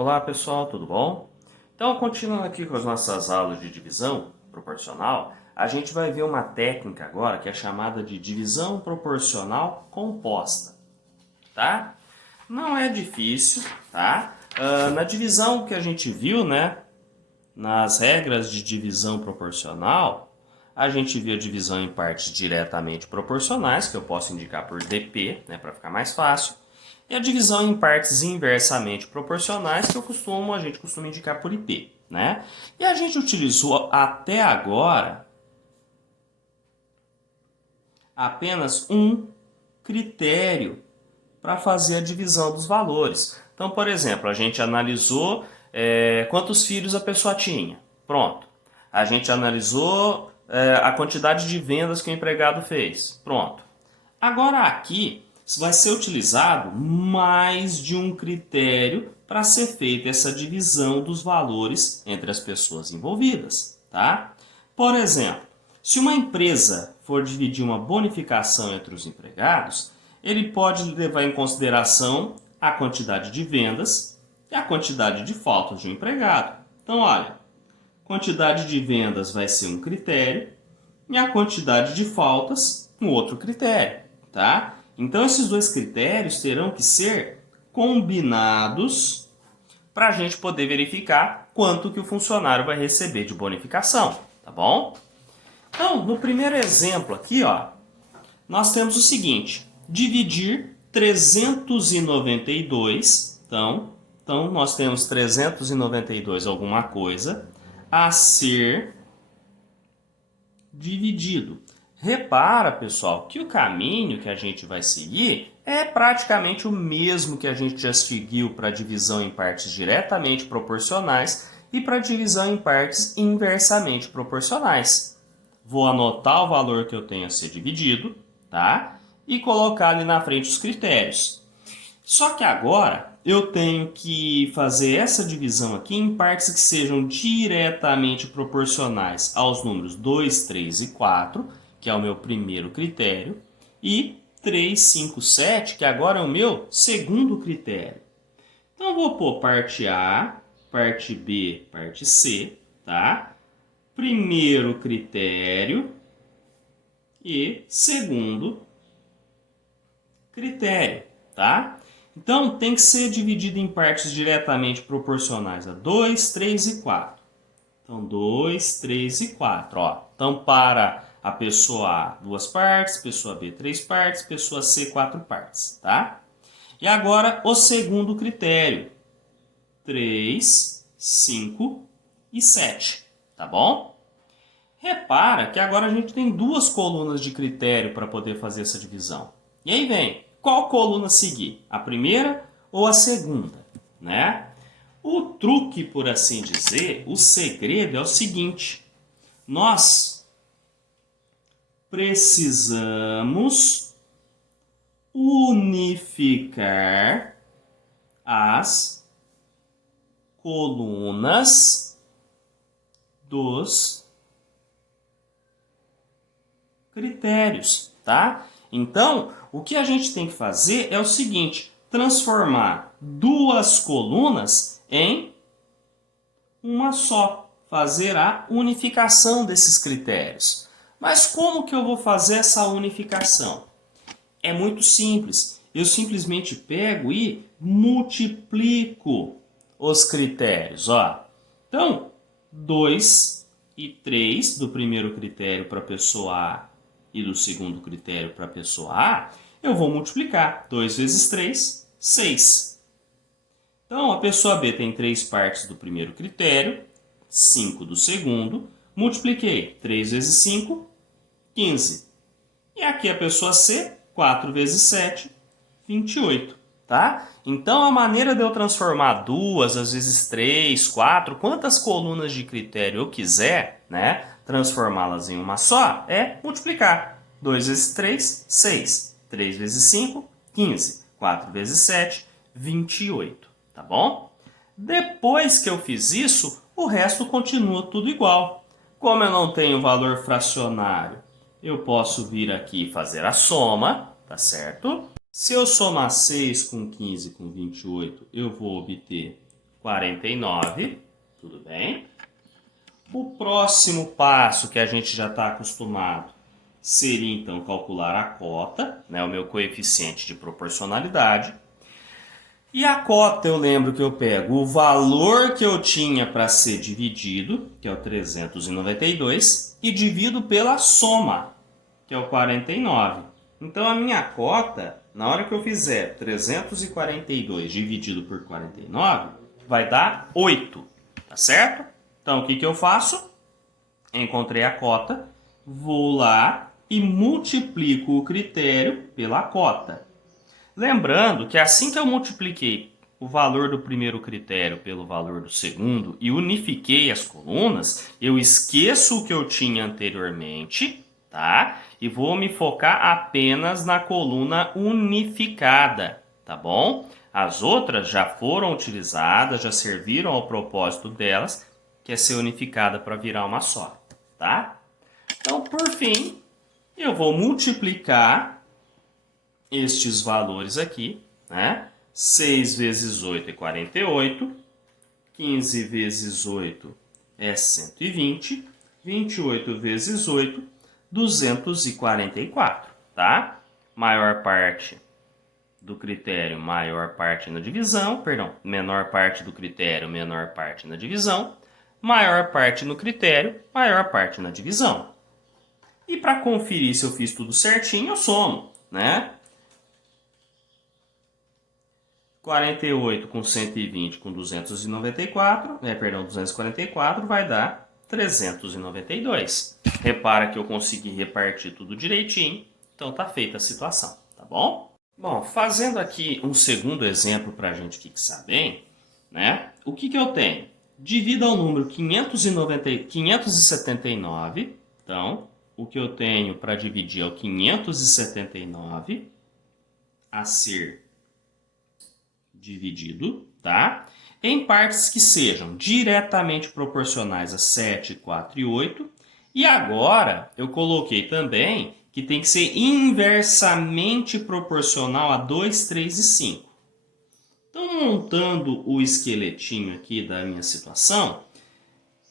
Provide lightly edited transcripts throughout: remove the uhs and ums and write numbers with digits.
Olá pessoal, tudo bom? Então, continuando aqui com as nossas aulas de divisão proporcional, a gente vai ver uma técnica agora que é chamada de divisão proporcional composta, tá? Não é difícil, tá? Na divisão que a gente viu, né, nas regras de divisão proporcional, a gente viu a divisão em partes diretamente proporcionais, que eu posso indicar por dp, né, para ficar mais fácil. E a divisão em partes inversamente proporcionais, que a gente costuma indicar por IP, né? E a gente utilizou até agora apenas um critério para fazer a divisão dos valores. Então, por exemplo, a gente analisou quantos filhos a pessoa tinha. Pronto. A gente analisou a quantidade de vendas que o empregado fez. Pronto. Agora aqui vai ser utilizado mais de um critério para ser feita essa divisão dos valores entre as pessoas envolvidas, tá? Por exemplo, se uma empresa for dividir uma bonificação entre os empregados, ele pode levar em consideração a quantidade de vendas e a quantidade de faltas de um empregado. Então, olha, quantidade de vendas vai ser um critério e a quantidade de faltas um outro critério, tá? Então, esses dois critérios terão que ser combinados para a gente poder verificar quanto que o funcionário vai receber de bonificação, tá bom? Então, no primeiro exemplo aqui, ó, nós temos o seguinte: dividir 392, então nós temos 392 alguma coisa a ser dividido. Repara, pessoal, que o caminho que a gente vai seguir é praticamente o mesmo que a gente já seguiu para divisão em partes diretamente proporcionais e para divisão em partes inversamente proporcionais. Vou anotar o valor que eu tenho a ser dividido, tá? E colocar ali na frente os critérios. Só que agora eu tenho que fazer essa divisão aqui em partes que sejam diretamente proporcionais aos números 2, 3 e 4, que é o meu primeiro critério, e 3, 5, 7, que agora é o meu segundo critério. Então eu vou pôr parte A, parte B, parte C, tá? Primeiro critério e segundo critério, tá? Então, tem que ser dividido em partes diretamente proporcionais a 2, 3 e 4. Então, 2, 3 e 4. Ó. Então, para a pessoa A, 2 partes, pessoa B, 3 partes, pessoa C, 4 partes. Tá? E agora, o segundo critério. 3, 5 e 7. Tá bom? Repara que agora a gente tem duas colunas de critério para poder fazer essa divisão. E aí vem, qual coluna seguir? A primeira ou a segunda? Né? O truque, por assim dizer, o segredo é o seguinte: nós precisamos unificar as colunas dos critérios, tá? Então, o que a gente tem que fazer é o seguinte: transformar duas colunas em uma só, fazer a unificação desses critérios. Mas como que eu vou fazer essa unificação? É muito simples. Eu simplesmente pego e multiplico os critérios, ó. Então, 2 e 3 do primeiro critério para a pessoa A e do segundo critério para a pessoa A, eu vou multiplicar. 2 vezes 3, 6. Então, a pessoa B tem 3 partes do primeiro critério, 5 do segundo. Multipliquei. 3 vezes 5, 15. E aqui a pessoa C, 4 vezes 7, 28. Tá? Então, a maneira de eu transformar 2, às vezes 3, 4, quantas colunas de critério eu quiser, né, transformá-las em uma só, é multiplicar. 2 vezes 3, 6. 3 vezes 5, 15. 4 vezes 7, 28. Tá bom? Depois que eu fiz isso, o resto continua tudo igual. Como eu não tenho valor fracionário, eu posso vir aqui e fazer a soma, tá certo? Se eu somar 6 com 15 com 28, eu vou obter 49, tudo bem? O próximo passo que a gente já está acostumado seria, então, calcular a cota, né, o meu coeficiente de proporcionalidade. E a cota, eu lembro que eu pego o valor que eu tinha para ser dividido, que é o 392, e divido pela soma, que é o 49. Então, a minha cota, na hora que eu fizer 342 dividido por 49, vai dar 8, tá certo? Então, o que eu faço? Encontrei a cota, vou lá e multiplico o critério pela cota. Lembrando que assim que eu multipliquei o valor do primeiro critério pelo valor do segundo e unifiquei as colunas, eu esqueço o que eu tinha anteriormente, tá? E vou me focar apenas na coluna unificada, tá bom? As outras já foram utilizadas, já serviram ao propósito delas, que é ser unificada para virar uma só, tá? Então, por fim, eu vou multiplicar estes valores aqui, né? 6 vezes 8 é 48, 15 vezes 8 é 120, 28 vezes 8, 244, tá? Maior parte do critério, maior parte na divisão, perdão, menor parte do critério, menor parte na divisão, maior parte no critério, maior parte na divisão. E para conferir se eu fiz tudo certinho, eu somo, né? 48 com 120 com 244, 244 vai dar 392. Repara que eu consegui repartir tudo direitinho, então tá feita a situação, tá bom? Bom, fazendo aqui um segundo exemplo para a gente fixar bem, né? O que eu tenho? Divida o número 579, então o que eu tenho para dividir é o 579 a ser dividido, tá? Em partes que sejam diretamente proporcionais a 7, 4 e 8. E agora eu coloquei também que tem que ser inversamente proporcional a 2, 3 e 5. Então, montando o esqueletinho aqui da minha situação,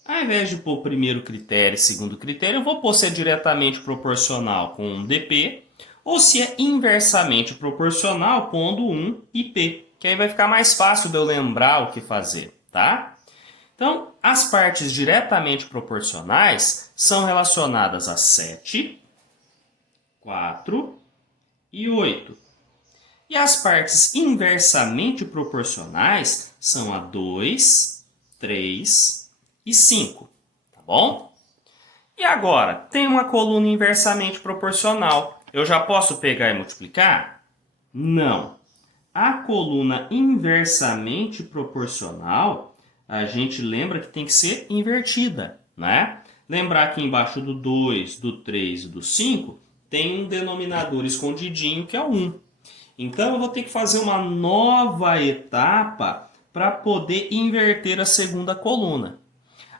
ao invés de pôr primeiro critério e segundo critério, eu vou pôr se é diretamente proporcional com um dp ou se é inversamente proporcional pondo um ip. Que aí vai ficar mais fácil de eu lembrar o que fazer, tá? Então, as partes diretamente proporcionais são relacionadas a 7, 4 e 8. E as partes inversamente proporcionais são a 2, 3 e 5, tá bom? E agora, tem uma coluna inversamente proporcional. Eu já posso pegar e multiplicar? Não. A coluna inversamente proporcional, a gente lembra que tem que ser invertida, né? Lembrar que embaixo do 2, do 3 e do 5 tem um denominador escondidinho que é o 1. Então eu vou ter que fazer uma nova etapa para poder inverter a segunda coluna.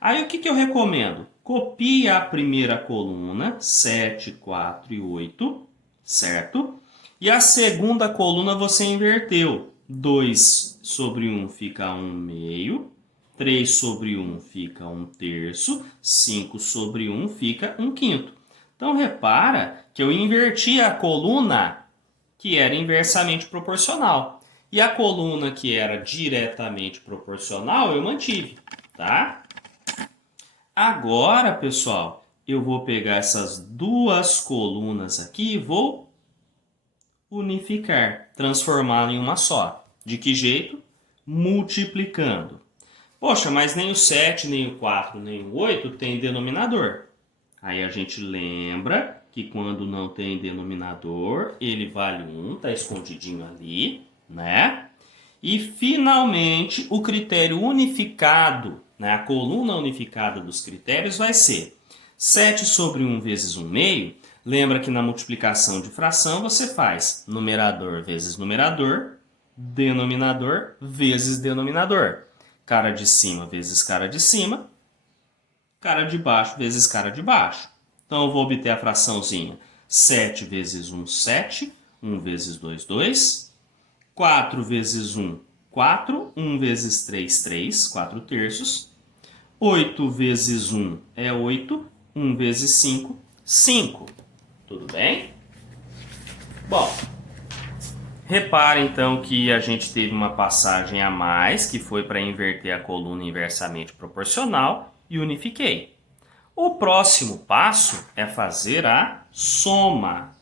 Aí o que eu recomendo? Copie a primeira coluna, 7, 4 e 8, certo? E a segunda coluna você inverteu. 2 sobre 1 fica 1 meio. 3 sobre 1 fica 1 terço. 5 sobre 1 fica 1 quinto. Então, repara que eu inverti a coluna que era inversamente proporcional. E a coluna que era diretamente proporcional eu mantive, tá? Agora, pessoal, eu vou pegar essas duas colunas aqui e vou unificar, transformá-la em uma só. De que jeito? Multiplicando. Poxa, mas nem o 7, nem o 4, nem o 8 tem denominador. Aí a gente lembra que quando não tem denominador, ele vale 1, está escondidinho ali, né? E finalmente o critério unificado, né? A coluna unificada dos critérios vai ser 7 sobre 1 vezes 1 meio. Lembra que na multiplicação de fração você faz numerador vezes numerador, denominador vezes denominador. Cara de cima vezes cara de cima, cara de baixo vezes cara de baixo. Então eu vou obter a fraçãozinha 7 vezes 1, 7. 1 vezes 2, 2. 4 vezes 1, 4. 1 vezes 3, 3. 4 terços. 8 vezes 1 é 8. 1 vezes 5, 5. Tudo bem? Bom, repare então que a gente teve uma passagem a mais, que foi para inverter a coluna inversamente proporcional, e unifiquei. O próximo passo é fazer a soma.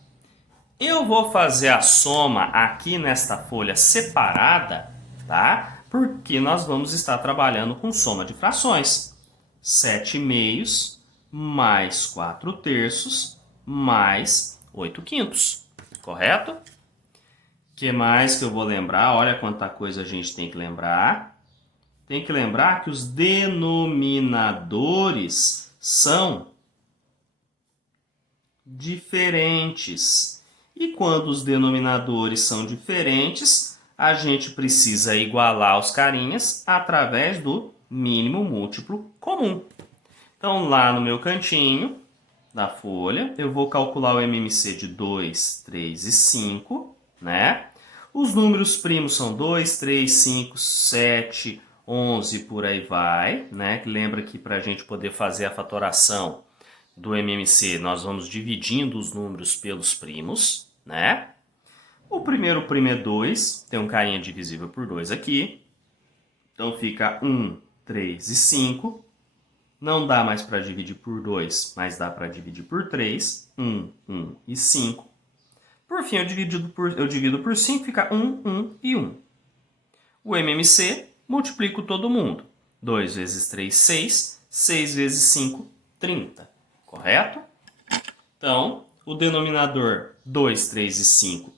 Eu vou fazer a soma aqui nesta folha separada, tá? Porque nós vamos estar trabalhando com soma de frações. 7 meios mais 4 terços mais 8 quintos, correto? O que mais que eu vou lembrar? Olha quanta coisa a gente tem que lembrar. Tem que lembrar que os denominadores são diferentes. E quando os denominadores são diferentes, a gente precisa igualar os carinhas através do mínimo múltiplo comum. Então, lá no meu cantinho da folha, eu vou calcular o MMC de 2, 3 e 5, né? Os números primos são 2, 3, 5, 7, 11, por aí vai, né? Lembra que para a gente poder fazer a fatoração do MMC, nós vamos dividindo os números pelos primos, né? O primeiro primo é 2, tem um carinha divisível por 2 aqui. Então fica 1, 3 e 5. Não dá mais para dividir por 2, mas dá para dividir por 3. 1, 1 e 5. Por fim, eu divido por 5, fica 1, 1 e 1. O MMC, multiplico todo mundo. 2 vezes 3, 6. 6 vezes 5, 30. Correto? Então, o denominador 2, 3 e 5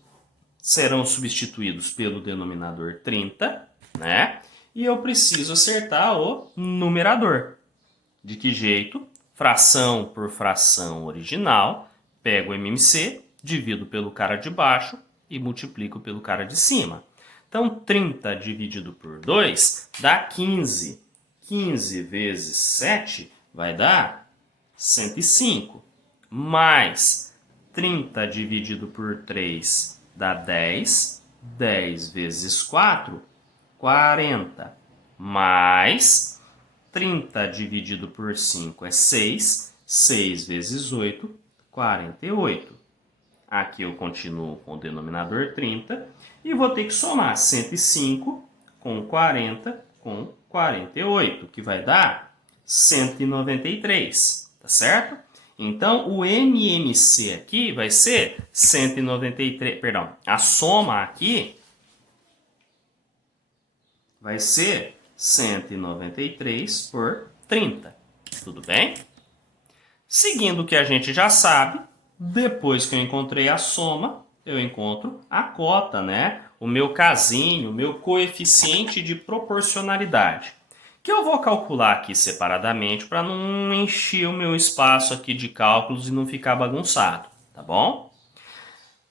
serão substituídos pelo denominador 30, né? E eu preciso acertar o numerador. De que jeito? Fração por fração original, pego o MMC, divido pelo cara de baixo e multiplico pelo cara de cima. Então, 30 dividido por 2 dá 15. 15 vezes 7 vai dar 105. Mais 30 dividido por 3 dá 10. 10 vezes 4, 40. Mais 30 dividido por 5 é 6. 6 vezes 8, 48. Aqui eu continuo com o denominador 30 e vou ter que somar 105 com 40 com 48, que vai dar 193, tá certo? Então, o MMC aqui vai ser 193, perdão, a soma aqui vai ser 193 por 30, tudo bem? Seguindo o que a gente já sabe, depois que eu encontrei a soma, eu encontro a cota, né? O meu casinho, o meu coeficiente de proporcionalidade, que eu vou calcular aqui separadamente para não encher o meu espaço aqui de cálculos e não ficar bagunçado, tá bom?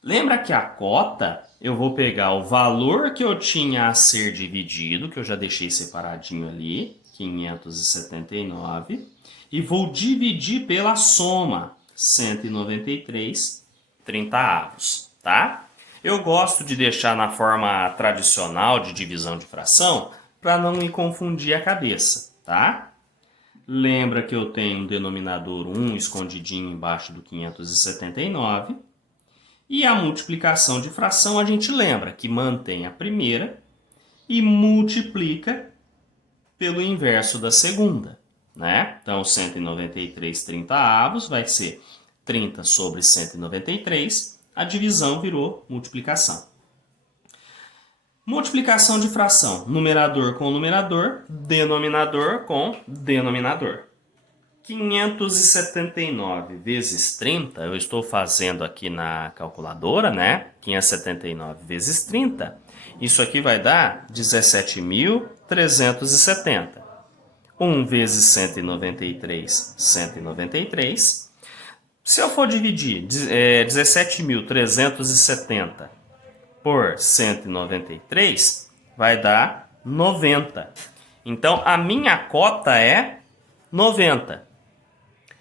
Lembra que a cota, eu vou pegar o valor que eu tinha a ser dividido, que eu já deixei separadinho ali, 579, e vou dividir pela soma, 193 30avos, tá? Eu gosto de deixar na forma tradicional de divisão de fração para não me confundir a cabeça, tá? Lembra que eu tenho um denominador 1 escondidinho embaixo do 579. E a multiplicação de fração a gente lembra que mantém a primeira e multiplica pelo inverso da segunda, né? Então, 193 30avos vai ser 30 sobre 193. A divisão virou multiplicação. Multiplicação de fração, numerador com numerador, denominador com denominador. 579 vezes 30, eu estou fazendo aqui na calculadora, né? 579 vezes 30, isso aqui vai dar 17.370. 1 vezes 193, 193. Se eu for dividir 17.370 por 193, vai dar 90. Então, a minha cota é 90.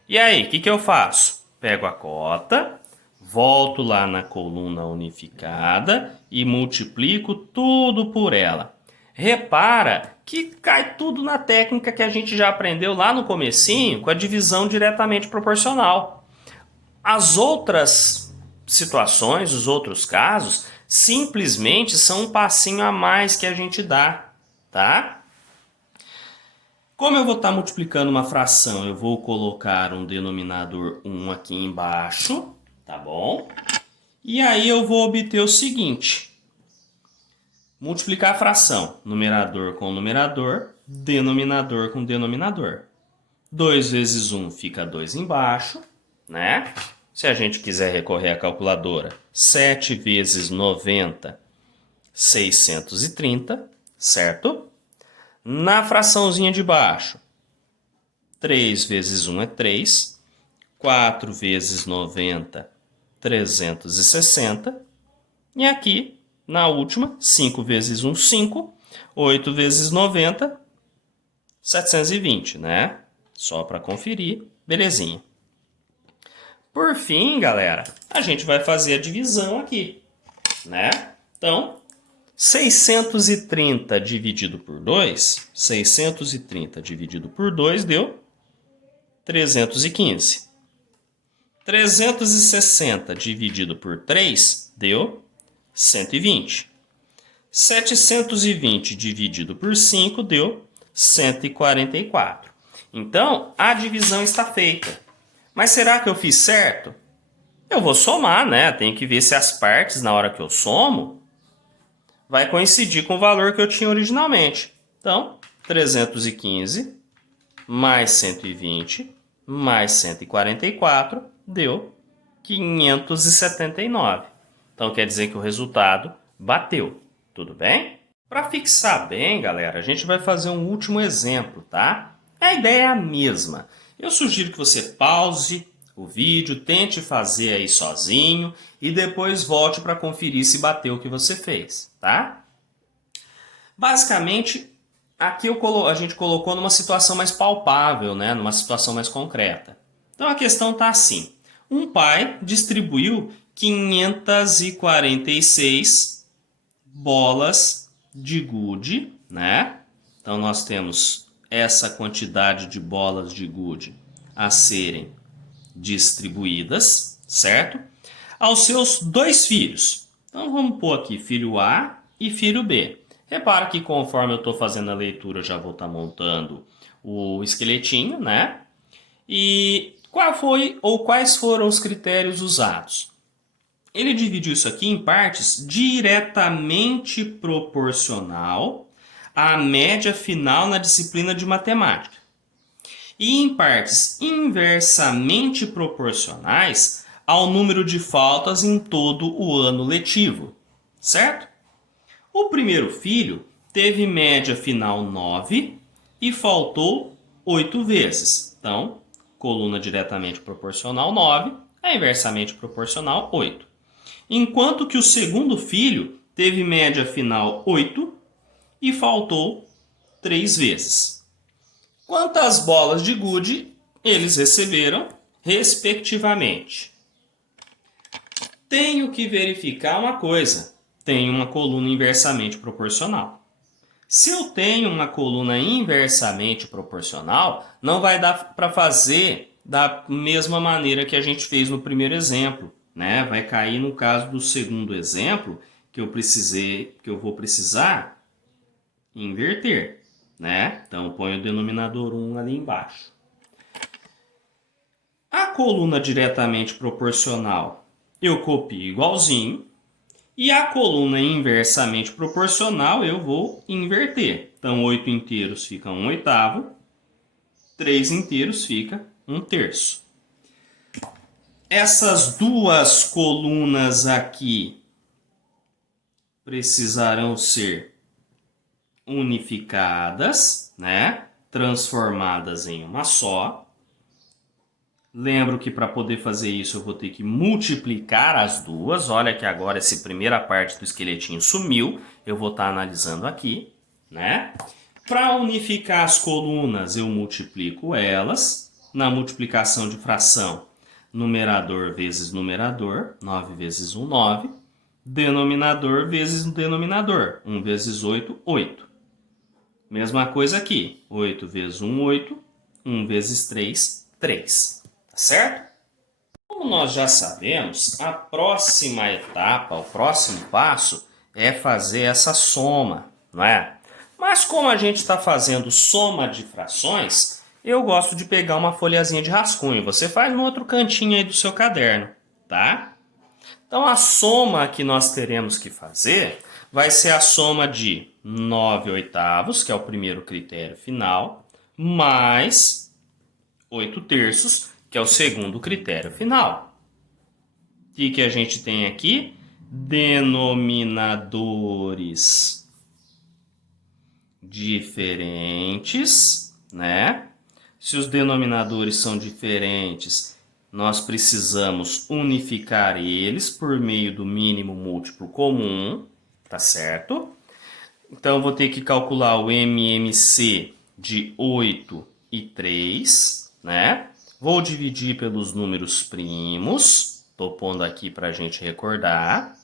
E aí, o que eu faço? Pego a cota, volto lá na coluna unificada e multiplico tudo por ela. Repara que cai tudo na técnica que a gente já aprendeu lá no comecinho com a divisão diretamente proporcional. As outras situações, os outros casos, simplesmente são um passinho a mais que a gente dá, tá? Como eu vou estar multiplicando uma fração, eu vou colocar um denominador 1 aqui embaixo, tá bom? E aí eu vou obter o seguinte: multiplicar a fração, numerador com numerador, denominador com denominador. 2 vezes 1 fica 2 embaixo, né? Se a gente quiser recorrer à calculadora, 7 vezes 90, 630, certo? Na fraçãozinha de baixo, 3 vezes 1 é 3, 4 vezes 90, 360. E aqui, na última, 5 vezes 1, 5, 8 vezes 90, 720, né? Só para conferir, belezinha. Por fim, galera, a gente vai fazer a divisão aqui, né? Então, 630 dividido por 2, 630 dividido por 2 deu 315. 360 dividido por 3 deu 120. 720 dividido por 5 deu 144. Então, a divisão está feita. Mas será que eu fiz certo? Eu vou somar, né? Tenho que ver se as partes, na hora que eu somo, vai coincidir com o valor que eu tinha originalmente. Então, 315 mais 120 mais 144 deu 579. Então, quer dizer que o resultado bateu. Tudo bem? Para fixar bem, galera, a gente vai fazer um último exemplo, tá? A ideia é a mesma. Eu sugiro que você pause o vídeo, tente fazer aí sozinho e depois volte para conferir se bateu o que você fez, tá? Basicamente, aqui a gente colocou numa situação mais palpável, né? Numa situação mais concreta. Então a questão está assim: um pai distribuiu 546 bolas de gude, né? Então nós temos essa quantidade de bolas de gude a serem distribuídas, certo? Aos seus 2 filhos. Então vamos pôr aqui filho A e filho B. Repara que conforme eu estou fazendo a leitura, eu já vou estar montando o esqueletinho, né? E quais foram os critérios usados? Ele dividiu isso aqui em partes diretamente proporcional à média final na disciplina de matemática e em partes inversamente proporcionais ao número de faltas em todo o ano letivo, certo? O primeiro filho teve média final 9 e faltou 8 vezes. Então, coluna diretamente proporcional 9, a inversamente proporcional 8. Enquanto que o segundo filho teve média final 8 e faltou 3 vezes. Quantas bolas de gude eles receberam, respectivamente? Tenho que verificar uma coisa. Tenho uma coluna inversamente proporcional. Se eu tenho uma coluna inversamente proporcional, não vai dar para fazer da mesma maneira que a gente fez no primeiro exemplo, né? Vai cair no caso do segundo exemplo que eu vou precisar inverter, né? Então põe o denominador 1 ali embaixo. A coluna diretamente proporcional eu copio igualzinho. E a coluna inversamente proporcional eu vou inverter. Então, 8 inteiros fica 1/8, 3 inteiros fica 1/3. Essas duas colunas aqui precisarão ser unificadas, né? Transformadas em uma só. Lembro que para poder fazer isso eu vou ter que multiplicar as duas. Olha que agora essa primeira parte do esqueletinho sumiu. Eu vou estar analisando aqui, né? Para unificar as colunas eu multiplico elas. Na multiplicação de fração, numerador vezes numerador, 9 vezes 1, 9. Denominador vezes denominador, 1 vezes 8, 8. Mesma coisa aqui. 8 vezes 1, 8. 1 vezes 3, 3. Tá certo? Como nós já sabemos, a próxima etapa, o próximo passo é fazer essa soma, não é? Mas como a gente está fazendo soma de frações, eu gosto de pegar uma folhazinha de rascunho. Você faz no outro cantinho aí do seu caderno, tá? Então a soma que nós teremos que fazer vai ser a soma de 9 oitavos, que é o primeiro critério final, mais 8 terços, que é o segundo critério final. O que a gente tem aqui? Denominadores diferentes, né? Se os denominadores são diferentes, nós precisamos unificar eles por meio do mínimo múltiplo comum, tá certo? Então, eu vou ter que calcular o MMC de 8 e 3, né? Vou dividir pelos números primos, estou pondo aqui para a gente recordar.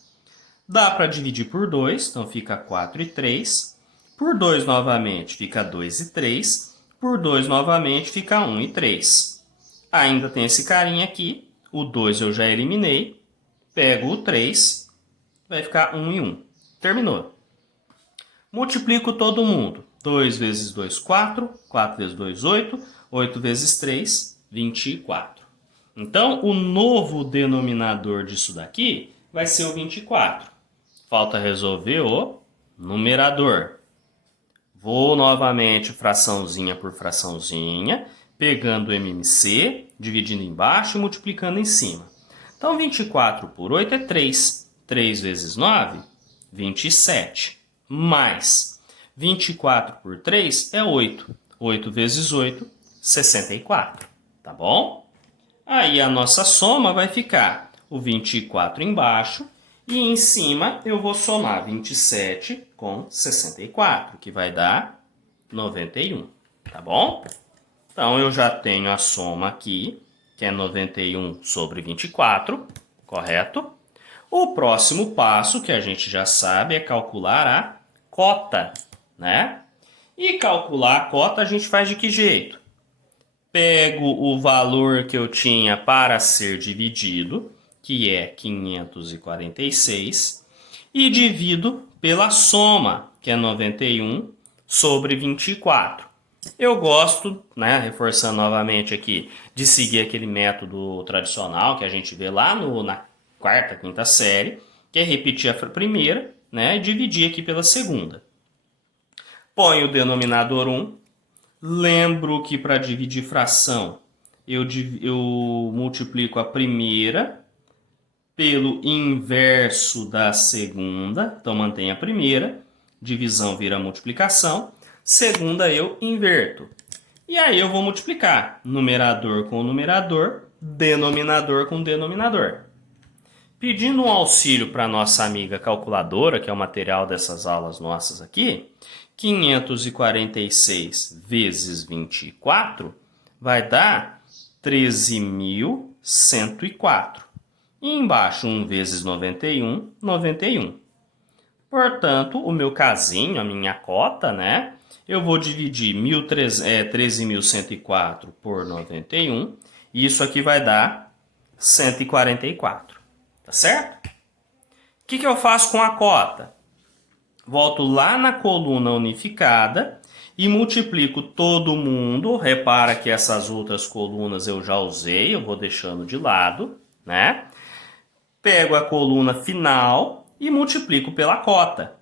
Dá para dividir por 2, então fica 4 e 3. Por 2 novamente fica 2 e 3. Por 2 novamente fica 1 e 3. Ainda tem esse carinha aqui, o 2 eu já eliminei. Pego o 3, vai ficar 1 e 1. Terminou. Multiplico todo mundo. 2 vezes 2, 4. 4 vezes 2, 8. 8 vezes 3, 24. Então, o novo denominador disso daqui vai ser o 24. Falta resolver o numerador. Vou novamente fraçãozinha por fraçãozinha, pegando o MMC, dividindo embaixo e multiplicando em cima. Então, 24 por 8 é 3. 3 vezes 9, 27. Mais 24 por 3 é 8. 8 vezes 8, 64. Tá bom? Aí a nossa soma vai ficar o 24 embaixo e em cima eu vou somar 27 com 64, que vai dar 91. Tá bom? Então eu já tenho a soma aqui, que é 91 sobre 24, correto? O próximo passo, que a gente já sabe, é calcular a cota, né? E calcular a cota a gente faz de que jeito? Pego o valor que eu tinha para ser dividido, que é 546, e divido pela soma, que é 91 sobre 24. Eu gosto, né, reforçando novamente aqui, de seguir aquele método tradicional que a gente vê lá na quarta, quinta série, que é repetir a primeira, né, e dividir aqui pela segunda. Põe o denominador 1. Lembro que para dividir fração, eu multiplico a primeira pelo inverso da segunda. Então, mantém a primeira. Divisão vira multiplicação. Segunda eu inverto. E aí eu vou multiplicar numerador com numerador, denominador com denominador. Pedindo um auxílio para nossa amiga calculadora, que é o material dessas aulas nossas aqui, 546 vezes 24 vai dar 13.104. E embaixo 1 vezes 91, 91. Portanto, o meu casinho, a minha cota, né? Eu vou dividir 13.104 por 91. E isso aqui vai dar 144. Tá certo? O que eu faço com a cota? Volto lá na coluna unificada e multiplico todo mundo. Repara que essas outras colunas eu já usei, eu vou deixando de lado, né? Pego a coluna final e multiplico pela cota,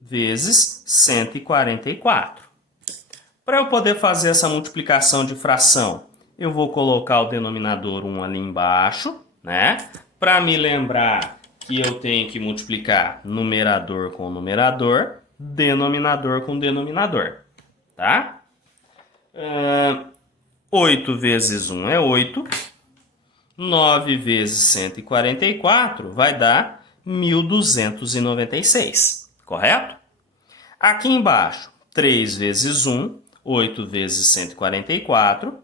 vezes 144. Para eu poder fazer essa multiplicação de fração, eu vou colocar o denominador 1 ali embaixo, né? Para me lembrar que eu tenho que multiplicar numerador com numerador, denominador com denominador, tá? 8 vezes 1 é 8. 9 vezes 144 vai dar 1.296, correto? Aqui embaixo, 3 vezes 1, 8 vezes 144.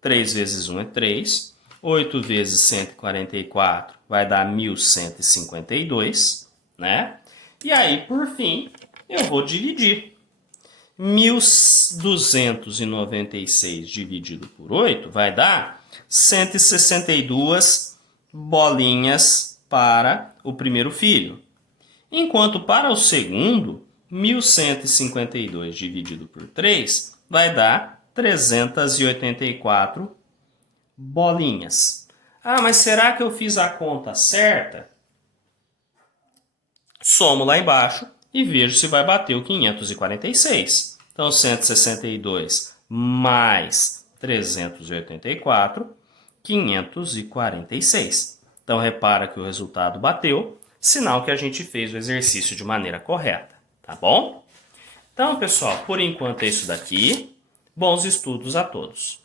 3 vezes 1 é 3. 8 vezes 144 vai dar 1.152, né? E aí, por fim, eu vou dividir. 1.296 dividido por 8 vai dar 162 bolinhas para o primeiro filho. Enquanto para o segundo, 1.152 dividido por 3 vai dar 384 bolinhas. Ah, mas será que eu fiz a conta certa? Somo lá embaixo e vejo se vai bater o 546. Então, 162 mais 384, 546. Então, repara que o resultado bateu, sinal que a gente fez o exercício de maneira correta, tá bom? Então, pessoal, por enquanto é isso daqui. Bons estudos a todos!